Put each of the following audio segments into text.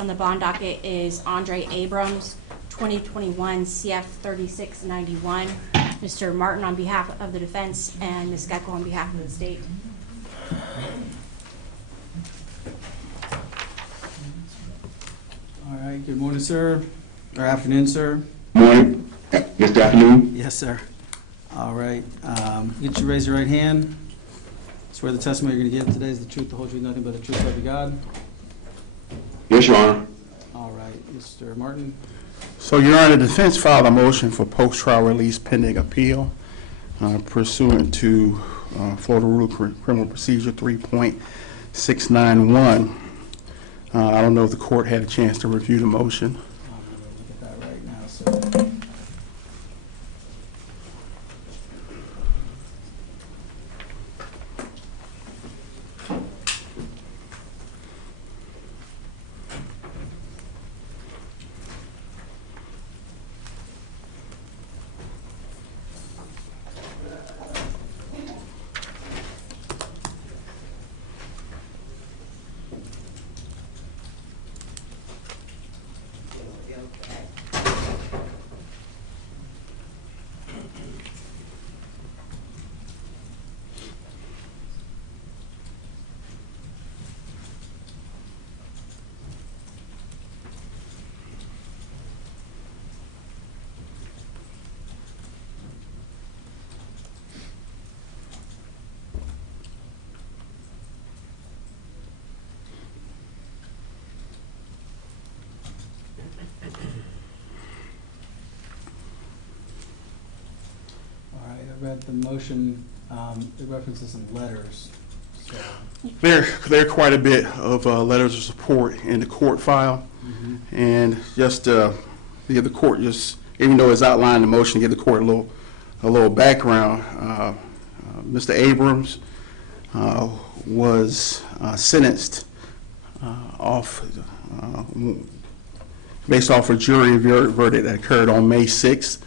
case on the bond docket is Andre Abrams, 2021 CF 3691. Mr. Martin on behalf of the defense and Ms. Gecko on behalf of the state. All right, good morning, sir, or afternoon, sir. Morning. Yes, good afternoon. Yes, sir. All right, get you raise your right hand. Swear the testimony you're going to give today is the truth, the whole truth, nothing but the truth, so help you God. Yes, Your Honor. All right, Mr. Martin. So, Your Honor, the defense filed a motion for post-trial release pending appeal pursuant to Florida Rule Criminal Procedure 3.691. I don't know if the court had a chance to review the motion. I'm going to look at that right now, sir. I read the motion. It references some letters. So. There are quite a bit of letters of support in the court file, and just to give the court, just even though it's outlined in the motion, to give the court a little background. Mr. Abrams was sentenced based off a jury verdict that occurred on May 6th.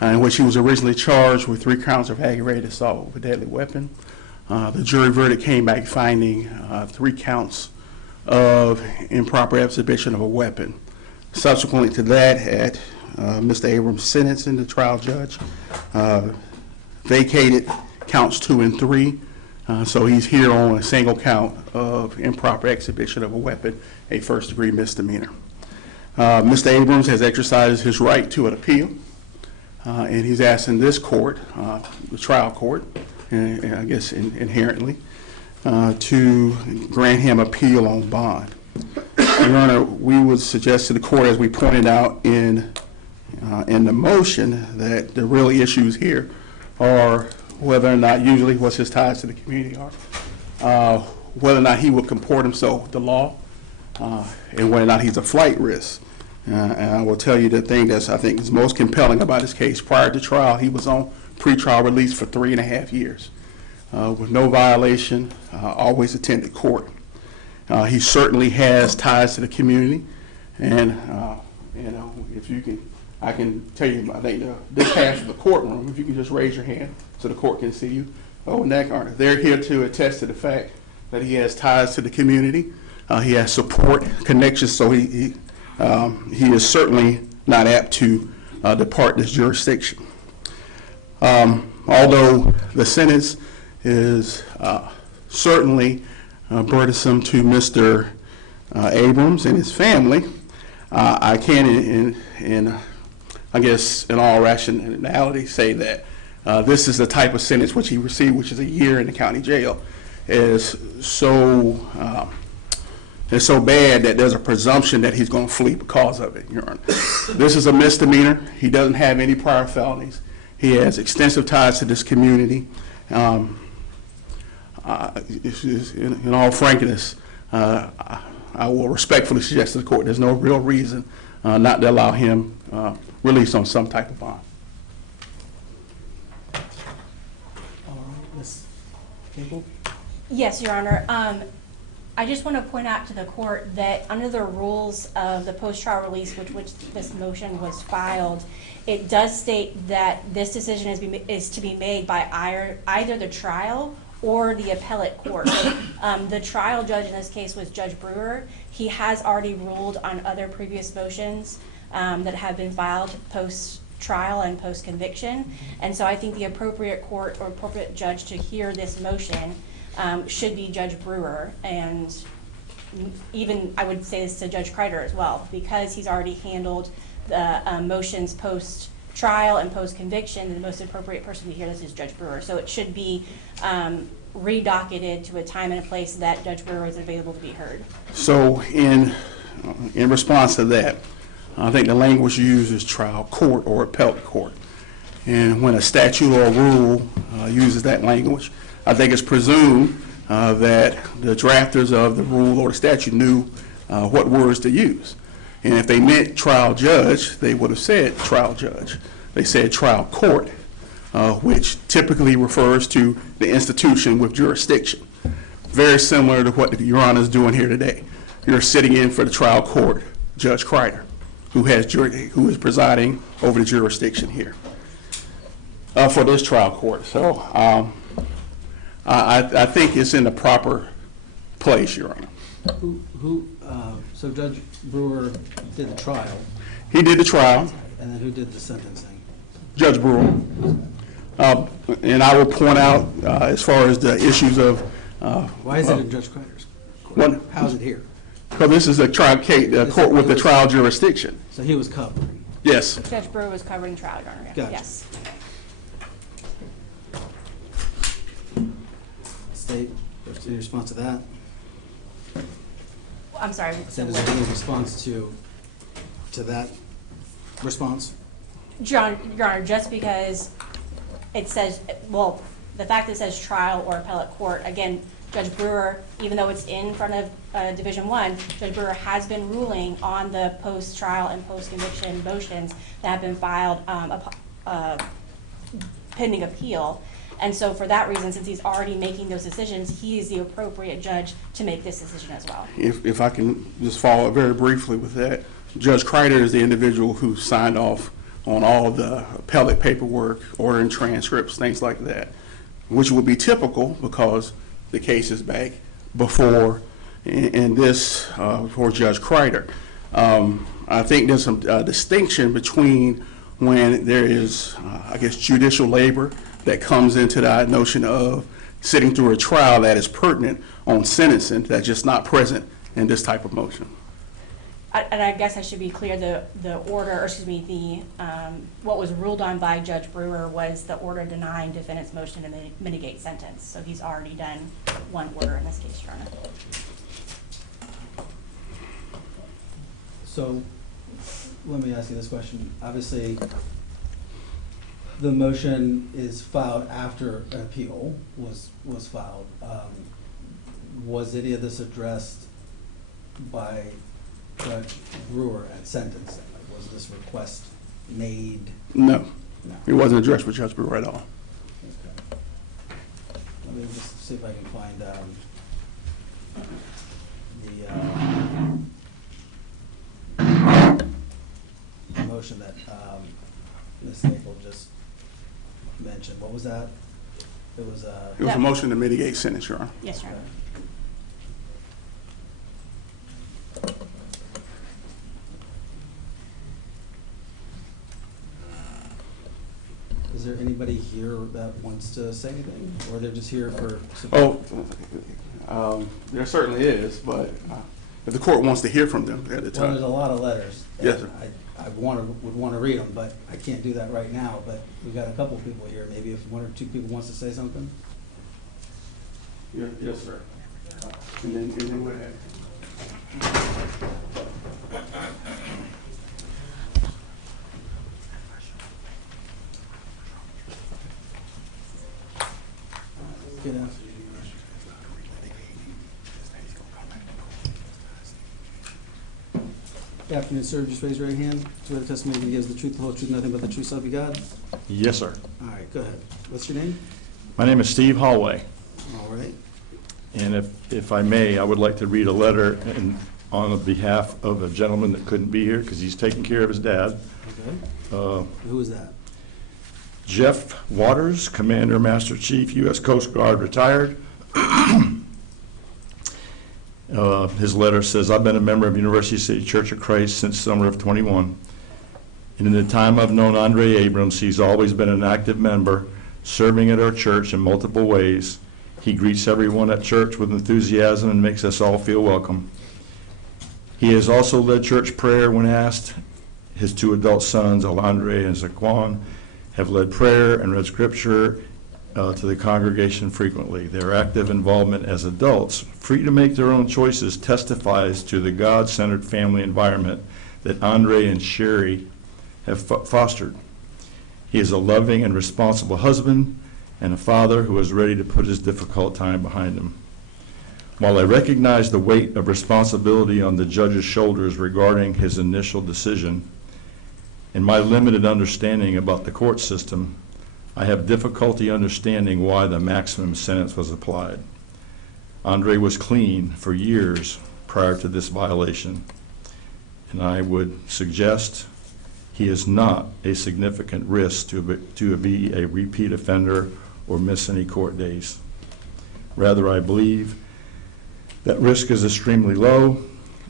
In which he was originally charged with 3 counts of aggravated assault with a deadly weapon. The jury verdict came back finding 3 counts of improper exhibition of a weapon. Subsequently to that, Mr. Abrams' sentencing, the trial judge vacated counts 2 and 3. So he's here on a single count of improper exhibition of a weapon, a first-degree misdemeanor. Mr. Abrams has exercised his right to an appeal. And he's asking this court, the trial court, and I guess inherently, to grant him appeal on bond. Your Honor, we would suggest to the court, as we pointed out in the motion, that the real issues here are whether or not usually what's his ties to the community are, whether or not he would comport himself with the law, and whether or not he's a flight risk. And I will tell you the thing that's I think is most compelling about his case. Prior to trial, he was on pretrial release for 3.5 years with no violation, always attended court. He certainly has ties to the community, and you know, if you can, I can tell you, I think this half of the courtroom, if you can just raise your hand so the court can see you. Oh, and that, they're here to attest to the fact that he has ties to the community. He has support, connections, so he is certainly not apt to depart this jurisdiction. Although the sentence is certainly burdensome to Mr. Abrams and his family, I can, I guess, in all rationality, say that this is the type of sentence which he received, which is a year in the county jail, is so bad that there's a presumption that he's going to flee because of it, Your Honor. This is a misdemeanor. He doesn't have any prior felonies. He has extensive ties to this community. In all frankness, I will respectfully suggest to the court there's no real reason not to allow him release on some type of bond. All right, Ms. Gable? Yes, Your Honor. I just want to point out to the court that under the rules of the post-trial release with which this motion was filed, it does state that this decision is to be made by either the trial or the appellate court. The trial judge in this case was Judge Brewer. He has already ruled on other previous motions that have been filed post-trial and post-conviction. And so I think the appropriate court or appropriate judge to hear this motion should be Judge Brewer. And even, I would say this to Judge Krieder as well, because he's already handled the motions post-trial and post-conviction, the most appropriate person to hear this is Judge Brewer. So it should be redocketed to a time and a place that Judge Brewer is available to be heard. So in response to that, I think the language used is trial court or appellate court. And when a statute or a rule uses that language, I think it's presumed that the drafters of the rule or the statute knew what words to use. And if they meant trial judge, they would have said trial judge. They said trial court, which typically refers to the institution with jurisdiction. Very similar to what Your Honor is doing here today. You're sitting in for the trial court, Judge Krieder, who is presiding over the jurisdiction here for this trial court. So I think it's in the proper place, Your Honor. So Judge Brewer did the trial, He did the trial, and then who did the sentencing? Judge Brewer. And I will point out, as far as the issues of Why is it in Judge Krider's What? court? How is it here? because this is a trial case, a court with the trial jurisdiction. So he was covering. Yes. Judge Brewer was covering trial, Your Honor. Gotcha. Yes. State, any response to that? I'm sorry. Is there any response to that response? Your Honor, just because it says, well, the fact that it says trial or appellate court, again, Judge Brewer, even though it's in front of Division I, Judge Brewer has been ruling on the post-trial and post-conviction motions that have been filed pending appeal. And so for that reason, since he's already making those decisions, he is the appropriate judge to make this decision as well. If I can just follow up very briefly with that, Judge Krieder is the individual who signed off on all the appellate paperwork, ordering transcripts, things like that, which would be typical because the case is back before before Judge Krieder. I think there's some distinction between when there is, I guess, judicial labor that comes into that notion of sitting through a trial that is pertinent on sentencing that's just not present in this type of motion. And I guess I should be clear, the order, or excuse me, what was ruled on by Judge Brewer was the order denying defendant's motion to mitigate sentence. So he's already done one order in this case, Your Honor. So let me ask you this question. Obviously, the motion is filed after an appeal was filed. Was any of this addressed by Judge Brewer at sentencing? Was this request made? No, No. it wasn't addressed with Judge Brewer at all. Okay. Let me just see if I can find the motion that Ms. Staple just mentioned. What was that? It was It was a motion to mitigate sentence, Your Honor. Yes, Your Honor. Is there anybody here that wants to say anything, or they're just here for? There certainly is, but if the court wants to hear from them at the Well, there's a time. lot of letters. Yes, sir. I would want to read them, but I can't do that right now. But we've got a couple of people here. Maybe if one or two people wants to say something. Yes, sir. And then what happened? Get out. Good afternoon, sir. Just raise your right hand. Swear the testimony you give is the truth, the whole truth, nothing but the truth, so help you God. Yes, sir. All right, go ahead. What's your name? My name is Steve Holloway, All right. and if I may, I would like to read a letter on behalf of a gentleman that couldn't be here because he's taking care of his dad. Okay. Who is that? Jeff Waters, Commander Master Chief, U.S. Coast Guard, retired. His letter says, "I've been a member of University City Church of Christ since summer of '21. And in the time I've known Andre Abrams, he's always been an active member, serving at our church in multiple ways. He greets everyone at church with enthusiasm and makes us all feel welcome. He has also led church prayer when asked. His 2 adult sons, Alondre and Zaquan, have led prayer and read scripture to the congregation frequently. Their active involvement as adults, free to make their own choices, testifies to the God-centered family environment that Andre and Sherry have fostered. He is a loving and responsible husband and a father who is ready to put his difficult time behind him. While I recognize the weight of responsibility on the judge's shoulders regarding his initial decision, in my limited understanding about the court system, I have difficulty understanding why the maximum sentence was applied. Andre was clean for years prior to this violation, and I would suggest he is not a significant risk to be a repeat offender or miss any court days. Rather, I believe that risk is extremely low,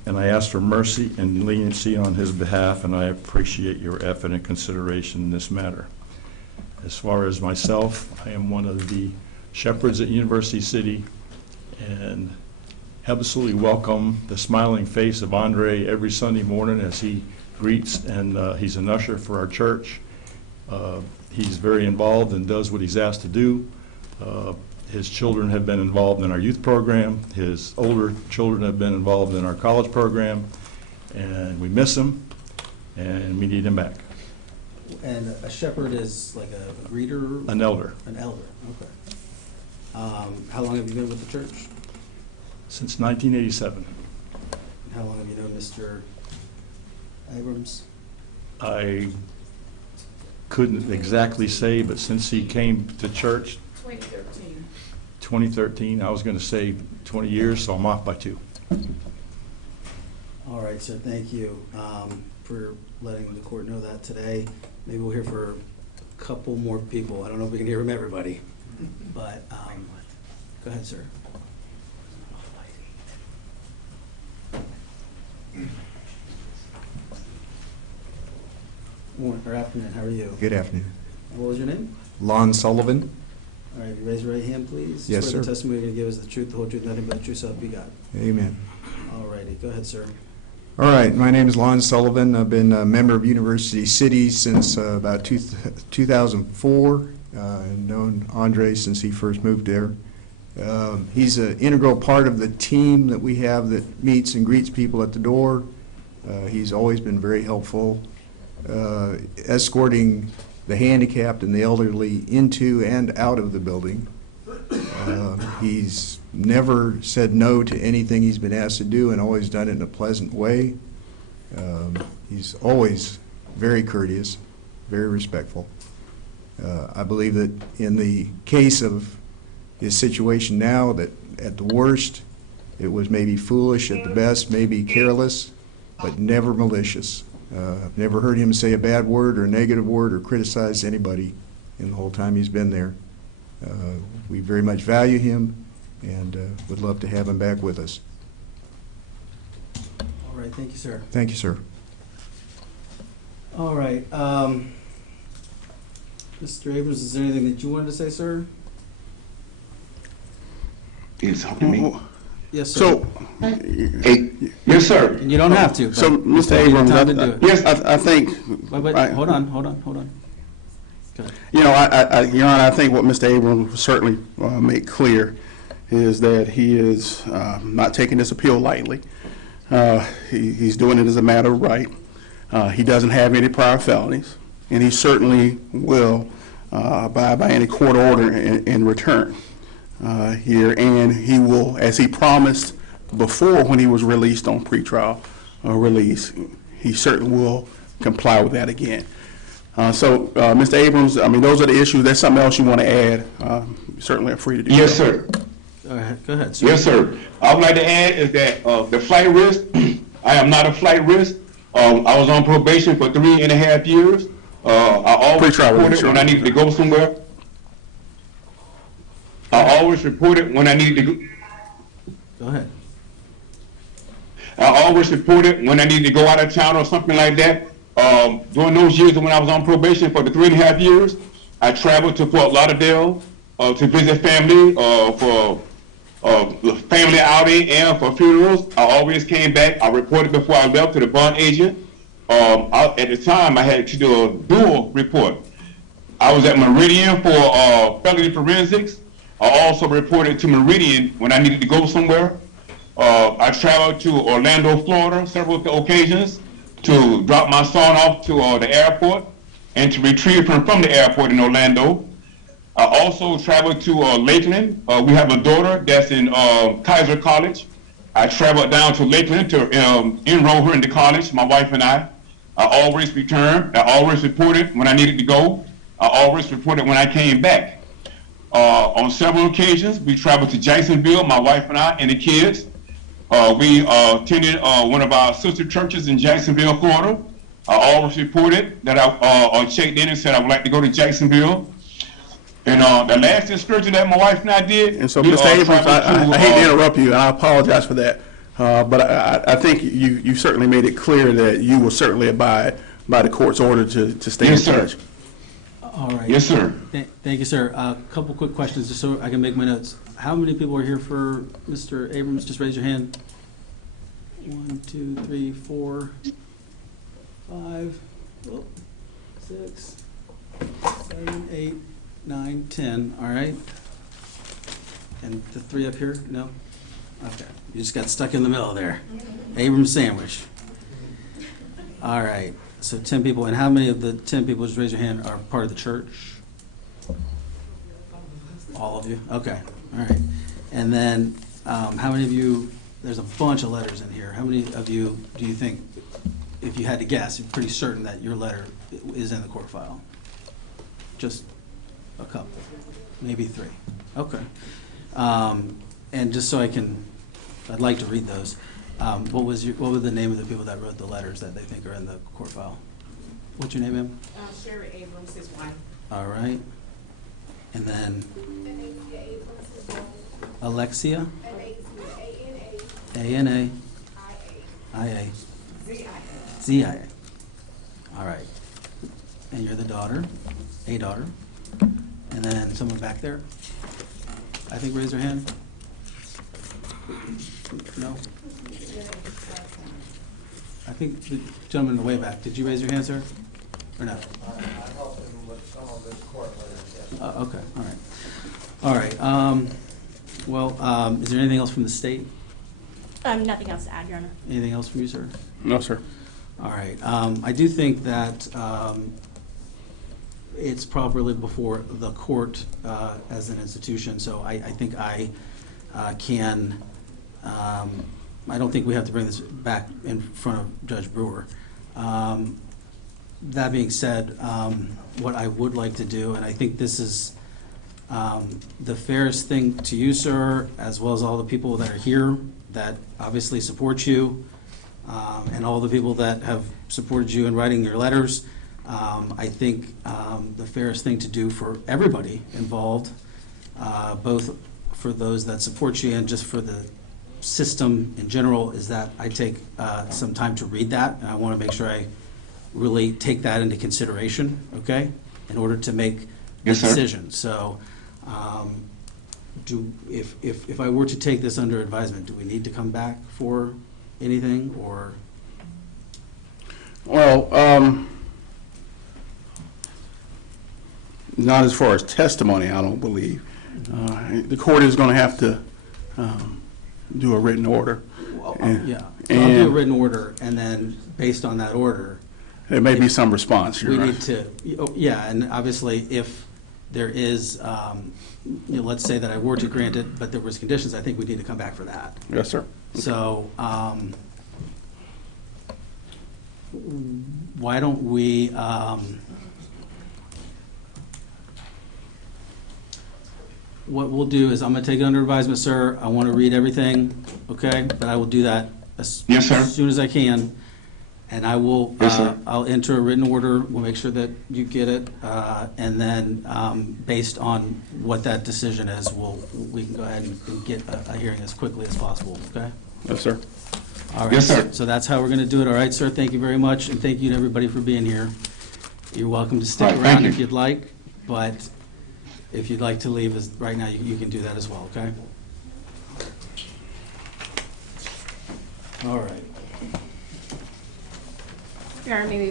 and I ask for mercy and leniency on his behalf, and I appreciate your effort and consideration in this matter. As far as myself, I am one of the shepherds at University City, and absolutely welcome the smiling face of Andre every Sunday morning as he greets, and he's an usher for our church. He's very involved and does what he's asked to do. His children have been involved in our youth program. His older children have been involved in our college program, and we miss him, and we need him back. And a shepherd is like a greeter? An elder. An elder, okay. How long have you been with the church? Since 1987. And how long have you known Mr. Abrams? I couldn't exactly say, but since he came to church, 2013, I was going to say 20 years, so I'm off by 2. All right, sir, thank you for letting the court know that today. Maybe we'll hear for a couple more people. I don't know if we can hear from everybody, but go ahead, sir. Morning or afternoon, how are you? Good afternoon. What was your name? Lon Sullivan. All right, you raise your right hand, please. Yes, Swear sir. the testimony you're going to give is the truth, the whole truth, nothing but the truth, so help you God. Amen. All righty, go ahead, sir. All right, my name is Lon Sullivan. I've been a member of University City since about 2004. I've known Andre since he first moved there. He's an integral part of the team that we have that meets and greets people at the door. He's always been very helpful, escorting the handicapped and the elderly into and out of the building. He's never said no to anything he's been asked to do and always done it in a pleasant way. He's always very courteous, very respectful. I believe that in the case of his situation now, that at the worst, it was maybe foolish, at the best, maybe careless, but never malicious. I've never heard him say a bad word or a negative word or criticize anybody in the whole time he's been there. We very much value him and would love to have him back with us. All right, thank you, sir. Thank you, sir. All right, Mr. Abrams, is there anything that you wanted to say, sir? It's up to me. Yes, sir. So, Hey, yes, sir. And you don't have to. so but Mr. take your Abrams, time to do it. Yes. I think, But I- hold on. Go ahead. you know, Your Honor, I think what Mr. Abrams certainly made clear is that he is not taking this appeal lightly. He's doing it as a matter of right. He doesn't have any prior felonies, and he certainly will abide by any court order in return here, and he will, as he promised before when he was released on pretrial release, he certainly will comply with that again. So, Mr. Abrams, I mean, those are the issues. There's something else you want to add, you certainly are free to do Yes, so. sir. Go ahead, sir. Yes, sir. I would like to add is that the flight risk, I am not a flight risk. I was on probation for 3.5 years. I always Pretrial reported release, when I needed to go somewhere. I always reported when I needed to go. Go ahead. I always reported when I needed to go out of town or something like that. During those years when I was on probation for the 3.5 years, I traveled to Fort Lauderdale to visit family for family outing and for funerals. I always came back. I reported before I left to the bond agent. At the time, I had to do a dual report. I was at Meridian for felony forensics. I also reported to Meridian when I needed to go somewhere. I traveled to Orlando, Florida, several occasions to drop my son off to the airport and to retrieve him from the airport in Orlando. I also traveled to Lakeland. We have a daughter that's in Kaiser College. I traveled down to Lakeland to enroll her into college, my wife and I. I always returned. I always reported when I needed to go. I always reported when I came back. On several occasions, we traveled to Jacksonville, my wife and I, and the kids. We attended one of our sister churches in Jacksonville, Florida. I always reported that I checked in and said I would like to go to Jacksonville. And the last excursion that my wife and I did. And so, Mr. Abrams, I hate to interrupt you, and I apologize for that. But I think you certainly made it clear that you will certainly abide by the court's order to stay in touch. All right. Yes, sir. Thank you, sir. A couple quick questions, just so I can make my notes. How many people are here for Mr. Abrams? Just raise your hand. 1, 2, 3, 4, 5, 6, 7, 8, 9, 10. All right. And the 3 up here? No? Okay. You just got stuck in the middle there. Abrams sandwich. All right. So 10 people. And how many of the 10 people, just raise your hand, are part of the church? All of you? Okay. All right. And then how many of you, there's a bunch of letters in here. How many of you do you think, if you had to guess, you're pretty certain that your letter is in the court file? Just a couple, maybe 3. Okay. And just so I'd like to read those. What was the name of the people that wrote the letters that they think are in the court file? What's your name, ma'am? Sherry Abrams, his wife. All right. And then Alexia? A-N-A. I-A. Z-I-A. All right. And you're the daughter, a daughter. And then someone back there? I think raise their hand. No? I think the gentleman in the way back. Did you raise your hand, sir? Or no? I helped him with some of his court letters, yes. Okay, all right. All right. Well, is there anything else from the state? Nothing else to add, Your Honor. Anything else from you, sir? No, sir. All right. I do think that it's properly before the court as an institution, so I think I can, I don't think we have to bring this back in front of Judge Brewer. That being said, what I would like to do, and I think this is the fairest thing to you, sir, as well as all the people that are here that obviously support you, and all the people that have supported you in writing your letters. I think the fairest thing to do for everybody involved, both for those that support you and just for the system in general, is that I take some time to read that, and I want to make sure I really take that into consideration, okay, in order to make the Yes, sir. decision. So, if I were to take this under advisement, do we need to come back for anything, or? Well, not as far as testimony, I don't believe. The court is going to have to do a written order. Yeah, so I'll do a written order, and then, based on that order, There may be some response, you're we right. need to, yeah, and obviously, if there is, let's say that I were to grant it, but there was conditions, I think we need to come back for that. Yes, sir. So, why don't we, what we'll do is, I'm gonna take it under advisement, sir. I wanna read everything, okay? But I will do that Yes, sir. as soon as I can. And I will, Yes, sir. I'll enter a written order, we'll make sure that you get it, and then, based on what that decision is, we can go ahead and get a hearing as quickly as possible, okay? Yes, sir. All right, Yes, sir. So that's how we're going to do it. All right, sir, thank you very much, and thank you to everybody for being here. You're welcome to stick All right, thank around if you. you'd like, but if you'd like to leave right now, you can do that as well, okay? All right. Your Honor, maybe